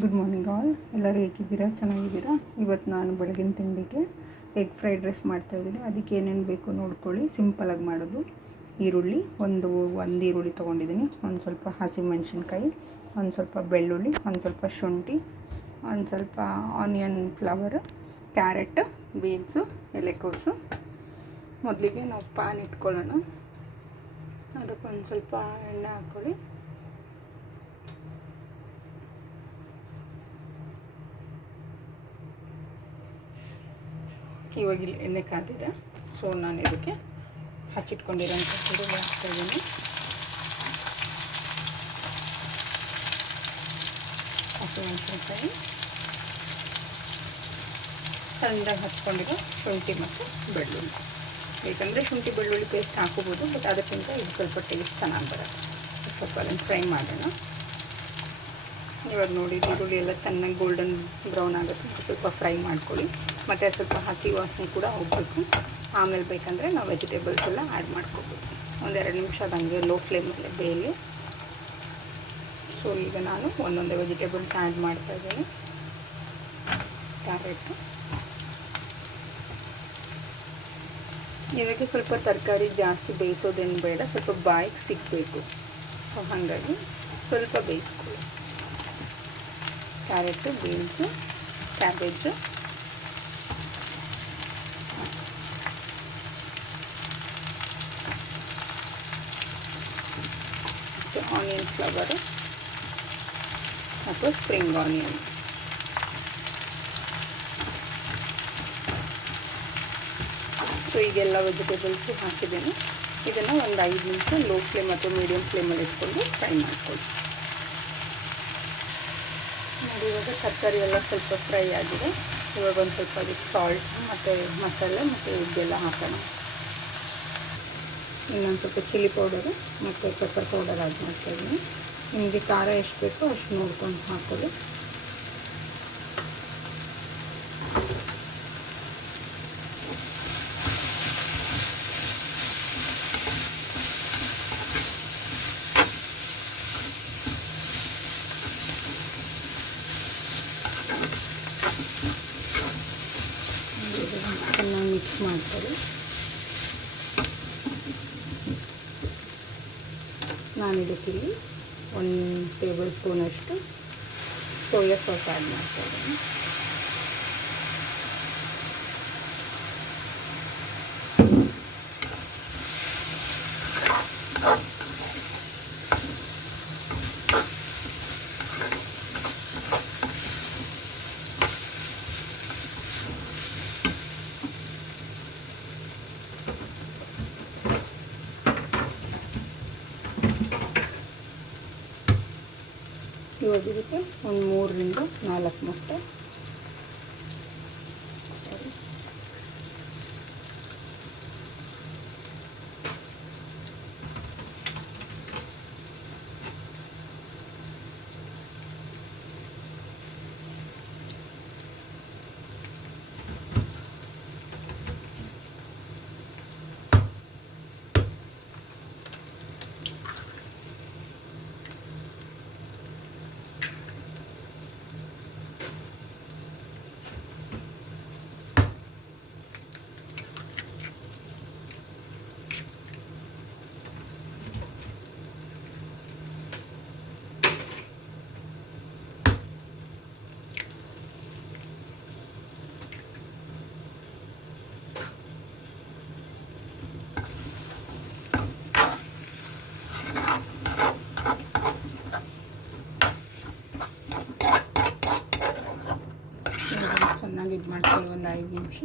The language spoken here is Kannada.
Good morning all. ಎಲ್ಲರೂ ಹೇಗಿದ್ದೀರಾ? ಚೆನ್ನಾಗಿದ್ದೀರಾ? ಇವತ್ತು ನಾನು ಬೆಳಗಿನ ತಿಂಡಿಗೆ ಎಗ್ ಫ್ರೈಡ್ ರೈಸ್ ಮಾಡ್ತಾಯಿದ್ದೀನಿ. ಅದಕ್ಕೆ ಏನೇನು ಬೇಕು ನೋಡ್ಕೊಳ್ಳಿ. ಸಿಂಪಲಾಗಿ ಮಾಡೋದು. ಈರುಳ್ಳಿ ಒಂದು ಈರುಳ್ಳಿ ತೊಗೊಂಡಿದ್ದೀನಿ, ಒಂದು ಸ್ವಲ್ಪ ಹಸಿಮೆಣಸಿನ್ಕಾಯಿ, ಒಂದು ಸ್ವಲ್ಪ ಬೆಳ್ಳುಳ್ಳಿ, ಒಂದು ಸ್ವಲ್ಪ ಶುಂಠಿ, ಒಂದು ಸ್ವಲ್ಪ ಆನಿಯನ್ ಫ್ಲವರ್, ಕ್ಯಾರೆಟ್, ಬೀನ್ಸು, ಎಲೆಕೋಸು. ಮೊದಲಿಗೆ ನಾವು ಪ್ಯಾನ್ ಇಟ್ಕೊಳ್ಳೋಣ. ಅದಕ್ಕೊಂದು ಸ್ವಲ್ಪ ಎಣ್ಣೆ ಹಾಕ್ಕೊಳ್ಳಿ. ಇವಾಗ ಇಲ್ಲಿ ಎಣ್ಣೆ ಕಾದಿದೆ. ಸೊ ನಾನು ಇದಕ್ಕೆ ಹಚ್ಚಿಟ್ಕೊಂಡಿರೋಂಥ ಈರುಳ್ಳಿ ಹಾಕ್ತಾಯಿದ್ದೀನಿ. ಹಸಿಮೆಣಸಿನ್ಕಾಯಿ, ಸಣ್ಣದಾಗಿ ಹಚ್ಕೊಂಡಿರೋ ಶುಂಠಿ ಮತ್ತು ಬೆಳ್ಳುಳ್ಳಿ. ಬೇಕಂದರೆ ಶುಂಠಿ ಬೆಳ್ಳುಳ್ಳಿ ಪೇಸ್ಟ್ ಹಾಕೋಬೋದು, ಬಟ್ ಅದಕ್ಕಿಂತ ಇದು ಸ್ವಲ್ಪ ಟೇಸ್ಟ್ ಚೆನ್ನಾಗಿ ಬರುತ್ತೆ. ಸ್ವಲ್ಪ ಅದನ್ನು ಫ್ರೈ ಮಾಡೋಣ. ಇವಾಗ ನೋಡಿ ಈರುಳ್ಳಿ ಎಲ್ಲ ಚೆನ್ನಾಗಿ ಗೋಲ್ಡನ್ ಬ್ರೌನ್ ಆಗುತ್ತೆ. ಸ್ವಲ್ಪ ಫ್ರೈ ಮಾಡ್ಕೊಳ್ಳಿ. ಮತ್ತು ಸ್ವಲ್ಪ ಹಸಿ ವಾಸನೆ ಕೂಡ ಹೋಗಬೇಕು. ಆಮೇಲೆ ಬೇಕಂದರೆ ನಾವು ವೆಜಿಟೇಬಲ್ಸ್ ಎಲ್ಲ ಆ್ಯಡ್ ಮಾಡ್ಕೋಬೋದು. ಒಂದೆರಡು ನಿಮಿಷ ಅದಂಗೆ ಲೋ ಫ್ಲೇಮಲ್ಲೇ ಬೇಯಲಿ. ಸೊ ಈಗ ನಾನು ಒಂದೊಂದೇ ವೆಜಿಟೇಬಲ್ಸ್ ಆ್ಯಡ್ ಮಾಡ್ತಾಯಿದ್ದೀನಿ. ಕ್ಯಾರೆಟು, ಇದಕ್ಕೆ ಸ್ವಲ್ಪ ತರಕಾರಿ ಜಾಸ್ತಿ ಬೇಯಿಸೋದೇನು ಬೇಡ, ಸ್ವಲ್ಪ ಬಾಯಿಗೆ ಸಿಗಬೇಕು. ಸೊ ಹಾಗಾಗಿ ಸ್ವಲ್ಪ ಬೇಯಿಸ್ಕೊಳ್ಳಿ. Carrot, beans, cabbage, onion flower ಮತ್ತು ಸ್ಪ್ರಿಂಗ್ ಆನಿಯನ್. ಸೊ ಈಗೆಲ್ಲ ವೆಜಿಟೇಬಲ್ಸು ಹಾಕಿದ್ದೇನೆ. ಇದನ್ನು ಒಂದು 5 ನಿಮಿಷ ಲೋ ಫ್ಲೇಮ್ ಅಥವಾ ಮೀಡಿಯಮ್ ಫ್ಲೇಮಲ್ಲಿ ಇಟ್ಕೊಂಡು ಫ್ರೈ ಮಾಡ್ಕೊಳ್ಳಿ. ನೋಡಿ ಇವಾಗ ತರಕಾರಿ ಎಲ್ಲ ಸ್ವಲ್ಪ ಫ್ರೈ ಆಗಿದೆ. ಇವಾಗ ಒಂದು ಸ್ವಲ್ಪ ಅದಕ್ಕೆ ಸಾಲ್ಟ್ ಮತ್ತು ಮಸಾಲೆ ಮತ್ತು ಇದೆಲ್ಲ ಹಾಕೋಣ. ಇನ್ನೊಂದು ಸ್ವಲ್ಪ ಚಿಲ್ಲಿ ಪೌಡರು ಮತ್ತು ಪೆಪ್ಪರ್ ಪೌಡರ್ ಆ್ಯಡ್ ಮಾಡ್ತಾಯಿದ್ದೀನಿ. ನಿಮಗೆ ಖಾರ ಎಷ್ಟು ಬೇಕೋ ಅಷ್ಟು ನೋಡ್ಕೊಂಡು ಹಾಕ್ಕೊಳ್ಳಿ. ಚೆನ್ನಾಗಿ ಮಿಕ್ಸ್ ಮಾಡ್ಕೊಳ್ಳಿ. ನಾನು ಇದಕ್ಕಿಲ್ಲಿ 1 ಟೇಬಲ್ ಸ್ಪೂನಷ್ಟು ಸೋಯಾ ಸಾಸ್ ಆ್ಯಡ್ ಮಾಡ್ತಾಯಿದ್ದೀನಿ. ಇವಾಗ ಇದಕ್ಕೆ ಒಂದು 3 ರಿಂದ 4 ಮೊಟ್ಟೆ, ಚೆನ್ನಾಗಿ ಇದು ಮಾಡ್ಕೊಳ್ಳಿ ಒಂದು 5 ನಿಮಿಷ.